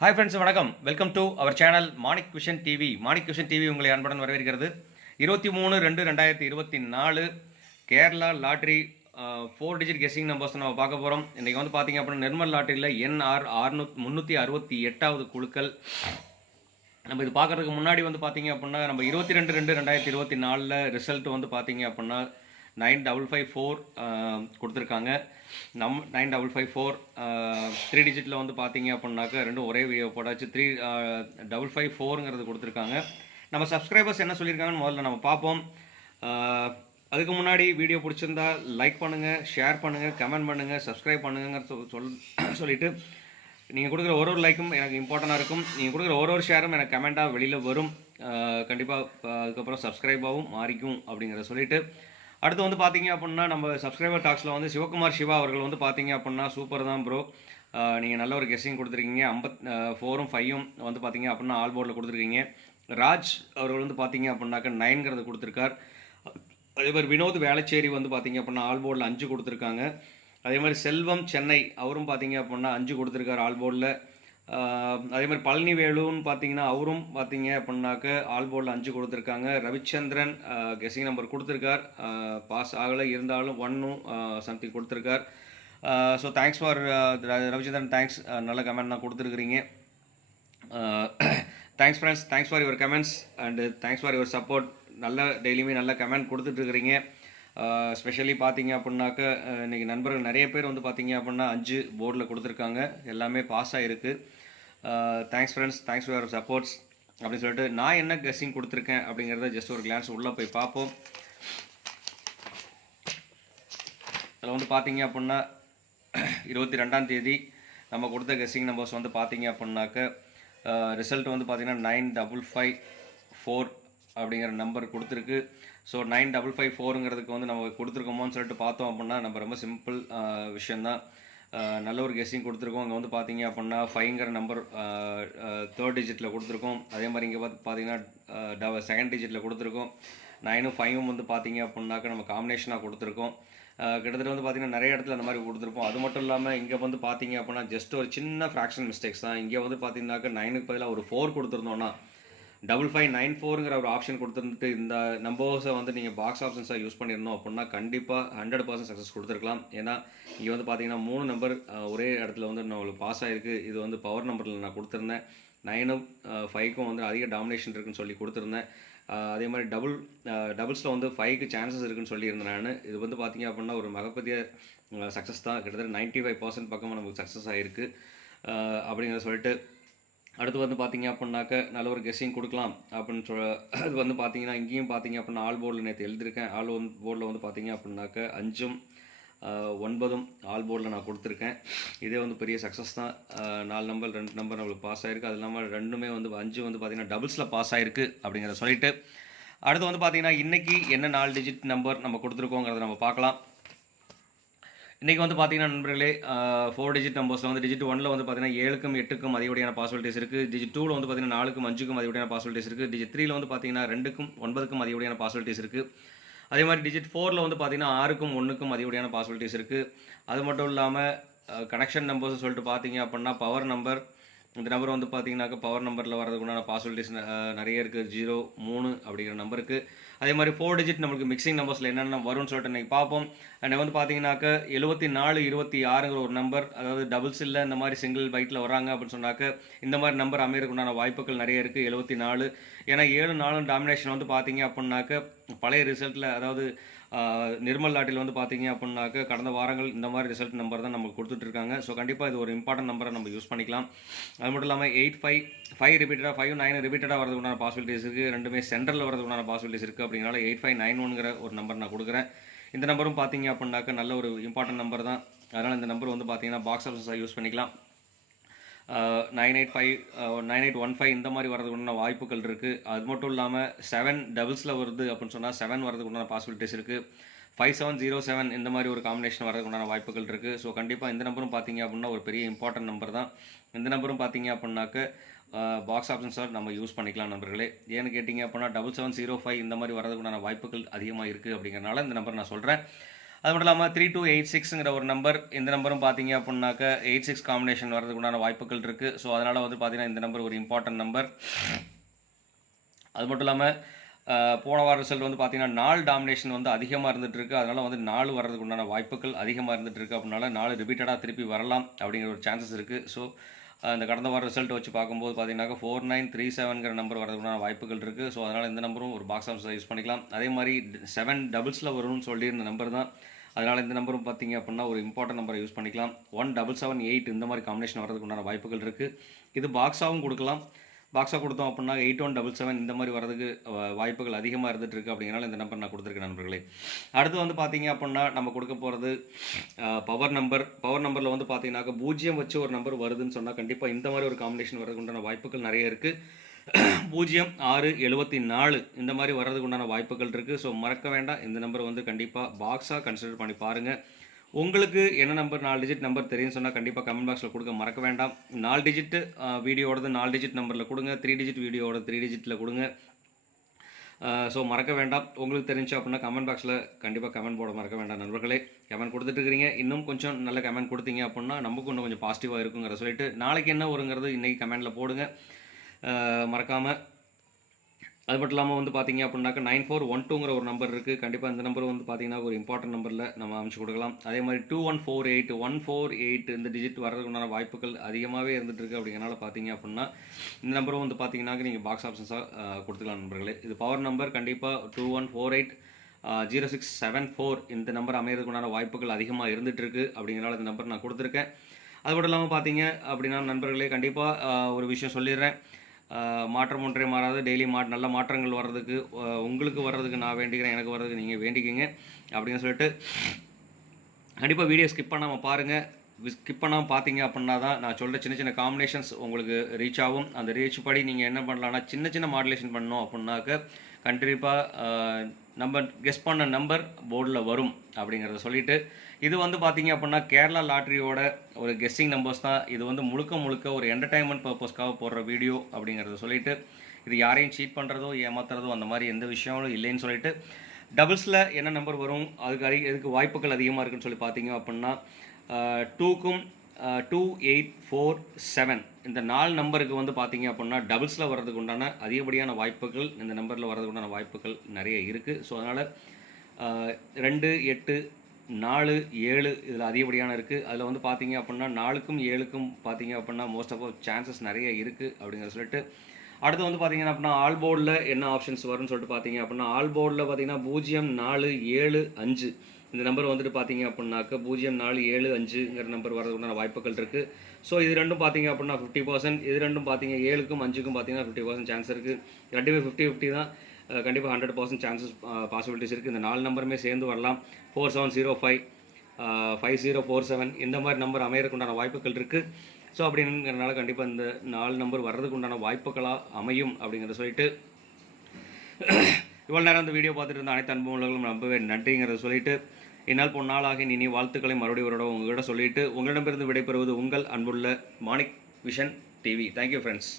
Hi friends, வணக்கம். Welcome to our channel Manik vision TV. Manik vision TV உங்களை அன்புடன் வரவேற்கிறது. 23/2/2024 Kerala lottery 4 digit guessing numbers நம்ம பார்க்க போகிறோம். இன்றைக்கி வந்து பார்த்தீங்க அப்படின்னா நிர்மல் லாட்ரியில் NR 368வது குழுக்கள். நம்ம இது பார்க்குறதுக்கு முன்னாடி வந்து பார்த்தீங்க அப்படின்னா நம்ம 22/2/2024 ரிசல்ட் வந்து பார்த்தீங்க அப்படின்னா 9554 கொடுத்துருக்காங்க. 9554 3 டிஜிட்டில் வந்து பார்த்தீங்க அப்படின்னாக்கா ரெண்டும் ஒரே வீடியோ போட்டாச்சு. 3554ங்கிறது கொடுத்துருக்காங்க. நம்ம சப்ஸ்கிரைபர்ஸ் என்ன சொல்லியிருக்காங்கன்னு முதல்ல நம்ம பார்ப்போம். அதுக்கு முன்னாடி வீடியோ பிடிச்சிருந்தா லைக் பண்ணுங்கள், ஷேர் பண்ணுங்கள், கமெண்ட் பண்ணுங்கள், சப்ஸ்கிரைப் பண்ணுங்கிற சொல்லிவிட்டு நீங்கள் கொடுக்குற ஒரு லைக்கும் எனக்கு இம்பார்ட்டண்ட்டாக இருக்கும். நீங்கள் கொடுக்குற ஒரு ஷேரும் எனக்கு கமெண்ட்டாக வெளியில் வரும். கண்டிப்பாக அதுக்கப்புறம் சப்ஸ்கிரைபாகவும் மாறிக்கும் அப்படிங்கிறத சொல்லிவிட்டு அடுத்து வந்து பார்த்தீங்க அப்படின்னா நம்ம சப்ஸ்கிரைபர் டாக்ஸில் வந்து சிவகுமார் சிவா அவர்கள் வந்து பார்த்தீங்க அப்படின்னா சூப்பர் தான் ப்ரோ, நீங்கள் நல்ல ஒரு கெஸ்ஸிங் கொடுத்துருக்கீங்க. 4ம் 5ம் வந்து பார்த்தீங்க அப்படின்னா ஆல் போர்டில் கொடுத்துருக்கீங்க. ராஜ் அவர்கள் வந்து பார்த்தீங்க அப்படின்னாக்க 9ங்கிறது கொடுத்துருக்கார். அதே மாதிரி வினோத் வேளச்சேரி வந்து பார்த்தீங்க அப்படின்னா ஆல் போர்டில் 5 கொடுத்துருக்காங்க. அதே மாதிரி செல்வம் சென்னை அவரும் பார்த்தீங்க அப்படின்னா 5 கொடுத்துருக்காரு ஆல் போர்டில். அதே மாதிரி பழனி வேலுன்னு பார்த்தீங்கன்னா அவரும் பார்த்தீங்க அப்படின்னாக்க ஆல் போர்டில் 5 கொடுத்துருக்காங்க. ரவிச்சந்திரன் கெஸ்ஸிங் நம்பர் கொடுத்துருக்கார், பாஸ் ஆகலை, இருந்தாலும் 1ம் சம்திங் கொடுத்துருக்கார். So thanks for Ravichandran, thanks, நல்ல கமெண்ட் தான் கொடுத்துருக்குறீங்க. Thanks friends, thanks for your comments and thanks for your support. நல்ல டெய்லியுமே நல்ல கமெண்ட் கொடுத்துட்ருக்குறீங்க. ஸ்பெஷலி பார்த்தீங்க அப்படின்னாக்க இன்றைக்கி நண்பர்கள் நிறைய பேர் வந்து பார்த்தீங்க அப்படின்னா 5 போர்டில் கொடுத்துருக்காங்க, எல்லாமே பாஸ் ஆகிருக்கு. Thanks friends, thanks for your supports அப்படின்னு சொல்லிட்டு நான் என்ன கெஸ்ஸிங் கொடுத்துருக்கேன் அப்படிங்கிறத ஜஸ்ட் ஒரு கிளான்ஸ் உள்ளே போய் பார்ப்போம். அதில் வந்து பார்த்தீங்க அப்படின்னா 22ஆம் தேதி நம்ம கொடுத்த கெஸ்ஸிங் நம்பர்ஸ் வந்து பார்த்தீங்க அப்படின்னாக்க ரிசல்ட் வந்து பார்த்தீங்கன்னா 9554 அப்படிங்கிற நம்பர் கொடுத்துருக்கு. ஸோ 9554ங்கிறதுக்கு வந்து நம்ம கொடுத்துருக்கோமோன்னு சொல்லிட்டு பார்த்தோம் அப்படின்னா நம்ம ரொம்ப சிம்பிள் விஷயந்தான். நல்ல ஒரு கெஸ்ஸிங் கொடுத்துருக்கோம். இங்கே வந்து பார்த்தீங்க அப்படின்னா 5ங்கிற நம்பர் 3rd டிஜிட்டில் கொடுத்துருக்கோம். அதே மாதிரி இங்கே பார்த்தீங்கன்னா 2nd டிஜிட்டில் கொடுத்துருக்கோம். 9ம் 5ம் வந்து பார்த்தீங்க அப்படின்னாக்க நம்ம காம்பினேஷனாக கொடுத்துருக்கோம். கிட்டத்தட்ட வந்து பார்த்தீங்கன்னா நிறைய இடத்துல அந்த மாதிரி கொடுத்துருப்போம். அது மட்டும் இல்லாமல் இங்கே வந்து பார்த்தீங்க அப்படின்னா ஜஸ்ட் ஒரு சின்ன ஃப்ராக்ஷன் மிஸ்டேக்ஸ் தான். இங்கே வந்து பார்த்தீங்கன்னாக்க 9க்கு பதிலாக ஒரு 4 கொடுத்துருந்தோன்னா 5594ங்கிற ஒரு ஆப்ஷன் கொடுத்துருந்துட்டு இந்த நம்பர்ஸை வந்து நீங்கள் பாக்ஸ் ஆப்ஷன்ஸாக யூஸ் பண்ணியிருந்தோம் அப்படின்னா கண்டிப்பாக 100% சக்ஸஸ் கொடுத்துருக்கலாம். ஏன்னா இங்கே வந்து பார்த்தீங்கன்னா 3 நம்பர் ஒரே இடத்துல வந்து நம்மளுக்கு பாஸ் ஆகிருக்கு. இது வந்து பவர் நம்பரில் நான் கொடுத்துருந்தேன். 9ம் 5க்கும் வந்து அதிக டாமினேஷன் இருக்குன்னு சொல்லி கொடுத்துருந்தேன். அதே மாதிரி டபுள்ஸில் வந்து 5க்கு சான்சஸ் இருக்குன்னு சொல்லியிருந்தேன் நான். இது வந்து பார்த்தீங்க அப்படின்னா ஒரு மிகப்பெரிய சக்ஸஸ் தான். கிட்டத்தட்ட 95% பக்கமாக நமக்கு சக்ஸஸ் ஆகிருக்கு அப்படிங்கிற சொல்லிட்டு அடுத்து வந்து பார்த்தீங்க அப்படின்னாக்க நல்ல ஒரு கெஸ்ஸிங் கொடுக்கலாம் அப்படின்னு அது வந்து பார்த்தீங்கன்னா இங்கேயும் பார்த்தீங்க அப்படின்னா ஆல் போர்டில் நேற்று எழுதியிருக்கேன். ஆல் போர்டில் வந்து பார்த்தீங்க அப்படின்னாக்க 5ம் 9ம் ஆல் போர்டில் நான் கொடுத்துருக்கேன். இதே வந்து பெரிய சக்ஸஸ் தான். 4 நம்பர் 2 நம்பர் நம்மளுக்கு பாஸ் ஆகிருக்கு. அது இல்லாமல் ரெண்டுமே வந்து 5 வந்து பார்த்தீங்கன்னா டபுள்ஸில் பாஸ் ஆகிருக்கு அப்படிங்கிறத சொல்லிவிட்டு அடுத்து வந்து பார்த்தீங்கன்னா இன்றைக்கி என்ன 4 டிஜிட் நம்பர் நம்ம கொடுத்துருக்கோங்கிறத நம்ம பார்க்கலாம். இன்றைக்கி வந்து பார்த்தீங்கன்னா நண்பர்களே 4 டிஜிட் நம்பர்ஸில் வந்து டிஜிட் 1ல் வந்து பார்த்தீங்கன்னா 7க்கும் 8க்கும் அதிகப்படியான பாசிபிலிட்டிஸ் இருக்குது. டிஜிட் 2ல் வந்து பார்த்தீங்கன்னா 4க்கும் 5க்கும் அதிகப்படியான பாசிபிலிட்டிஸ் இருக்குது. டிஜிட் 3ல் வந்து பார்த்தீங்கன்னா 2க்கும் 9க்கும் அதிகப்படியான பாசிபிலிட்டிஸ் இருக்குது. அதே மாதிரி டிஜிட் 4ல் வந்து பார்த்தீங்கன்னா 6க்கும் 1க்கும் அதிகப்படியான பாசிபிலிட்டிஸ் இருக்குது. அது மட்டும் இல்லாமல் கனெக்ஷன் நம்பர்ஸ் சொல்லிட்டு பார்த்தீங்க அப்படின்னா பவர் நம்பர், இந்த நம்பர் வந்து பார்த்தீங்கன்னாக்க பவர் நம்பரில் வரதுக்குண்டான பாசிபிலிட்டிஸ் நிறைய இருக்குது. 0, 3 அப்படிங்கிற நம்பருக்கு. அதே மாதிரி 4 டிஜிட் நம்மளுக்கு மிக்சிங் நம்பர்ஸில் என்னென்ன வரும்னு சொல்லிட்டு இன்றைக்கி பார்ப்போம். அண்ட் வந்து பார்த்தீங்கன்னாக்க 7426ங்கிற ஒரு நம்பர், அதாவது டபுள்ஸ் இல்லை இந்த மாதிரி சிங்கிள் பைட்டில் வராங்க அப்படின்னு சொன்னாக்க இந்த மாதிரி நம்பர் அமையறதுக்குண்டான வாய்ப்புகள் நிறைய இருக்குது. 74 ஏன்னா 7 4 டாமினேஷன் வந்து பார்த்தீங்க அப்படின்னாக்க பழைய ரிசல்ட்டில், அதாவது நிர்மல் லாட்டில் வந்து பார்த்தீங்க அப்படின்னாக்க கடந்த வாரங்கள் இந்த மாதிரி ரிசல்ட் நம்பர் தான் நமக்கு கொடுத்துட்ருக்காங்க. ஸோ கண்டிப்பாக இது ஒரு இம்பார்ட்டன்ட் நம்பரை நம்ம யூஸ் பண்ணிக்கலாம். அது மட்டும் இல்லாமல் 8 ரிப்பீட்டடாக 5 9 ரிப்பீட்டடாக வரதுக்குண்டான பாசிபிலிட்டிஸ் இருக்குது. ரெண்டுமே சென்டரில் வரதுக்குண்டான பாசிபிலிட்டிஸ் இருக்குது. அப்படிங்கிறனால 8591ங்கிற ஒரு நம்பர் நான் கொடுக்குறேன். இந்த நம்பரும் பார்த்தீங்க அப்படின்னாக்க நல்ல ஒரு இம்பார்ட்டன்ட் நம்பர் தான். அதனால் இந்த நம்பர் வந்து பார்த்தீங்கன்னா பாக்ஸ் ஆஃபீஸாக யூஸ் பண்ணிக்கலாம். 9815 இந்த மாதிரி வரதுக்குண்டான வாய்ப்புகள் இருக்குது. அது மட்டும் இல்லாமல் 7 டபுள்ஸில் வருது அப்படின்னு சொன்னால் 7 வரதுக்குண்டான பாசிபிலிட்டிஸ் இருக்குது. 5707 இந்த மாதிரி ஒரு காம்பினேஷன் வரதுக்குண்டான வாய்ப்புகள் இருக்குது. ஸோ கண்டிப்பாக இந்த நம்பரும் பார்த்தீங்க அப்படின்னா ஒரு பெரிய இம்பார்ட்டன்ட் நம்பர் தான். இந்த நம்பரும் பார்த்தீங்க அப்படின்னாக்க பாக்ஸ் ஆப்ஷன்ஸாக நம்ம யூஸ் பண்ணிக்கலாம் நண்பர்களே. ஏன்னு கேட்டிங்க அப்படின்னா 7705 இந்த மாதிரி வரதுக்குண்டான வாய்ப்புகள் அதிகமாக இருக்குது. அப்படிங்கிறனால இந்த நம்பர் நான் சொல்கிறேன். அது மட்டும் இல்லாமல் 3286ங்கிற ஒரு நம்பர், இந்த நம்பரும் பார்த்தீங்க அப்படின்னாக்க 86 காம்பினேஷன் வரதுக்கு உண்டான வாய்ப்புகள் இருக்குது. ஸோ அதனால் வந்து பார்த்தீங்கன்னா இந்த நம்பர் ஒரு இம்பார்ட்டன்ட் நம்பர். அது மட்டும் இல்லாமல் போன வார ரிசல்ட் வந்து பார்த்தீங்கன்னா 4 டாமினேஷன் வந்து அதிகமாக இருந்துகிட்டு இருக்குது. அதனால் வந்து 4 வர்றதுக்கு உண்டான வாய்ப்புகள் அதிகமாக இருந்துகிட்டு இருக்குது. அப்படினால 4 ரிப்பீட்டடாக திருப்பி வரலாம் அப்படிங்கிற ஒரு சான்சஸ் இருக்குது. ஸோ இந்த கடந்த வார ரிசல்ட் வச்சு பார்க்கும்போது பார்த்தீங்கன்னாக்கா 4937ங்கிற நம்பர் வரதுக்குண்டான வாய்ப்புகள் இருக்குது. ஸோ அதனால் இந்த நம்பரும் ஒரு பாக்ஸ் ஆஃபீஸில் யூஸ் பண்ணிக்கலாம். அதே மாதிரி 7 டபுள்ஸில் வரும்னு சொல்லியிருந்த நம்பர் தான். அதனால் இந்த நம்பரும் பார்த்தீங்க அப்படின்னா ஒரு இம்பார்ட்டன்ட் நம்பரை யூஸ் பண்ணிக்கலாம். 1778 இந்த மாதிரி காம்பினேஷன் வரதுக்கு உண்டான வாய்ப்புகள் இருக்குது. இது பாக்ஸாகவும் கொடுக்கலாம். பாக்ஸாக கொடுத்தோம் அப்படின்னா 8177 இந்த மாதிரி வரதுக்கு வாய்ப்புகள் அதிகமாக இருந்துகிட்டு இருக்குது. அப்படிங்கிறனால இந்த நம்பர் நான் கொடுத்துருக்கேன் நண்பர்களே. அடுத்து வந்து பார்த்தீங்க அப்படின்னா நம்ம கொடுக்க போகிறது பவர் நம்பர். பவர் நம்பரில் வந்து பார்த்தீங்கன்னாக்கா 0 வச்சு ஒரு நம்பர் வருதுன்னு சொன்னால் கண்டிப்பாக இந்த மாதிரி ஒரு காம்பினேஷன் வரதுக்கு உண்டான வாய்ப்புகள் நிறைய இருக்குது. 0674 இந்த மாதிரி வர்றதுக்கு உண்டான வாய்ப்புகள் இருக்குது. ஸோ மறக்க வேண்டாம், இந்த நம்பர் வந்து கண்டிப்பாக பாக்ஸாக கன்சிடர் பண்ணி பாருங்கள். உங்களுக்கு என்ன நம்பர் 4 டிஜிட் நம்பர் தெரியும்னு சொன்னால் கண்டிப்பாக கமெண்ட் பாக்ஸில் கொடுக்க மறக்க வேண்டாம். 4 டிஜிட் வீடியோடது 4 டிஜிட் நம்பரில் கொடுங்க, 3 டிஜிட் வீடியோட 3 டிஜிட்டில் கொடுங்க. ஸோ மறக்க வேண்டாம். உங்களுக்கு தெரிஞ்சு அப்படின்னா கமெண்ட் பாக்ஸில் கண்டிப்பாக கமெண்ட் போட மறக்க வேண்டாம் நண்பர்களே. கமெண்ட் கொடுத்துட்டு இருக்கிறீங்க, இன்னும் கொஞ்சம் நல்ல கமெண்ட் கொடுத்தீங்க அப்படின்னா நமக்கு இன்னும் கொஞ்சம் பாசிட்டிவாக இருக்குங்கிற சொல்லிட்டு நாளைக்கு என்ன வருங்கிறது இன்றைக்கி கமெண்டில் போடுங்க மறக்காமல். அது மட்டும் இல்லாமல் வந்து பார்த்தீங்க அப்படின்னாக்கா 9412ங்கிற ஒரு நம்பர் இருக்குது. கண்டிப்பாக இந்த நம்பர் வந்து பார்த்தீங்கன்னா ஒரு இம்பார்ட்டன்ட் நம்பரில் நம்ம அமைச்சு கொடுக்கலாம். அதே மாதிரி 2148 148 இந்த டிஜிட் வர்றதுக்கு உண்டான வாய்ப்புகள் அதிகமாகவே இருந்துகிட்டு இருக்குது. அப்படிங்கிறனால பார்த்தீங்க அப்படின்னா இந்த நம்பரும் வந்து பார்த்தீங்கன்னாக்க நீங்கள் பாக்ஸ் ஆப்ஷன்ஸாக கொடுத்துக்கலாம் நண்பர்களே. இது பவர் நம்பர். கண்டிப்பாக 2148 0674 இந்த நம்பர் அமைகிறதுக்கு உண்டான வாய்ப்புகள் அதிகமாக இருந்துகிட்டு இருக்குது. அப்படிங்கிறனால இந்த நம்பர் நான் கொடுத்துருக்கேன். அது மட்டும் இல்லாமல் பார்த்தீங்க அப்படின்னா நண்பர்களே கண்டிப்பாக ஒரு விஷயம் சொல்லிடுறேன். மாற்றம் ஒன்றே மாறாது. டெய்லி நல்ல மாற்றங்கள் வர்றதுக்கு உங்களுக்கு வர்றதுக்கு நான் வேண்டிக்கிறேன், எனக்கு வர்றதுக்கு நீங்கள் வேண்டிக்கிங்க அப்படின்னு சொல்லிட்டு கண்டிப்பாக வீடியோ ஸ்கிப் பண்ணாமல் பாருங்கள். ஸ்கிப் பண்ணாமல் பார்த்தீங்க அப்படின்னா தான் நான் சொல்கிற சின்ன சின்ன காம்பினேஷன்ஸ் உங்களுக்கு ரீச் ஆகும். அந்த ரீச் படி நீங்கள் என்ன பண்ணலான்னா சின்ன சின்ன மாடுலேஷன் பண்ணோம் அப்படின்னாக்க கண்டிப்பாக நம்ம கெஸ் பண்ண நம்பர் போர்டில் வரும் அப்படிங்கிறத சொல்லிவிட்டு இது வந்து பார்த்தீங்க அப்படின்னா கேரளா லாட்ரியோட ஒரு கெஸ்ஸிங் நம்பர்ஸ் தான். இது வந்து முழுக்க ஒரு என்டர்டைன்மெண்ட் பர்பஸ்க்காக போடுற வீடியோ அப்படிங்கிறத சொல்லிவிட்டு இது யாரையும் சீட் பண்ணுறதோ ஏமாத்துறதோ அந்த மாதிரி எந்த விஷயமும் இல்லைன்னு சொல்லிட்டு டபுள்ஸில் என்ன நம்பர் வரும் எதுக்கு வாய்ப்புகள் அதிகமாக இருக்குன்னு சொல்லி பார்த்தீங்க அப்படின்னா 2க்கும் 2847 இந்த 4 நம்பருக்கு வந்து பார்த்தீங்க அப்படின்னா டபுள்ஸில் வர்றதுக்கு உண்டான அதிகப்படியான வாய்ப்புகள் இந்த நம்பரில் வர்றதுக்கு உண்டான வாய்ப்புகள் நிறைய இருக்குது. ஸோ அதனால் 2 8 4 7 இதில் அதிகப்படியான இருக்குது. அதில் வந்து பார்த்தீங்க அப்படின்னா 4க்கும் 7க்கும் பார்த்தீங்க அப்படின்னா மோஸ்ட் ஆஃப் சான்சஸ் நிறைய இருக்குது அப்படிங்கிற சொல்லிட்டு அடுத்து வந்து பார்த்தீங்கன்னா அப்படின்னா ஆல் போர்டில் என்ன ஆப்ஷன்ஸ் வரும்னு சொல்லிட்டு பார்த்தீங்க அப்படின்னா ஆல் போர்டில் பார்த்தீங்கன்னா 0475 இந்த நம்பர் வந்துட்டு பார்த்தீங்க அப்படின்னாக்க 0475ங்கிற நம்பர் வரதுக்குண்டான வாய்ப்புகள் இருக்குது. ஸோ இது ரெண்டும் பார்த்தீங்க அப்படின்னா 50%, இது ரெண்டும் பார்த்தீங்க 7க்கும் 5க்கும் பார்த்தீங்கன்னா 50% சான்ஸ் இருக்குது. ரெண்டுமே 50-50 தான். கண்டிப்பாக 100% சான்சஸ் பாசிபிலிட்டிஸ் இருக்குது. இந்த 4 நம்பருமே சேர்ந்து வரலாம். 4705 5047 இந்த மாதிரி நம்பர் அமையறதுக்குண்டான வாய்ப்புகள் இருக்குது. ஸோ அப்படிங்கிறனால கண்டிப்பாக இந்த 4 நம்பர் வர்றதுக்கு உண்டான வாய்ப்புகளாக அமையும் அப்படிங்கிறத சொல்லிட்டு இவ்வளோ நேரம் அந்த வீடியோ பார்த்துட்டு இருந்த அனைத்து அன்பு உள்ளவர்களும் ரொம்பவே நன்றிங்கிறத சொல்லிட்டு என்னால் பொன்னாளாக நீ வாழ்த்துக்களை மறுபடியும் ஒரு உங்கள்கிட்ட சொல்லிட்டு உங்களிடமிருந்து விடைபெறுவது உங்கள் அன்புள்ள Manik vision TV. Thank you friends.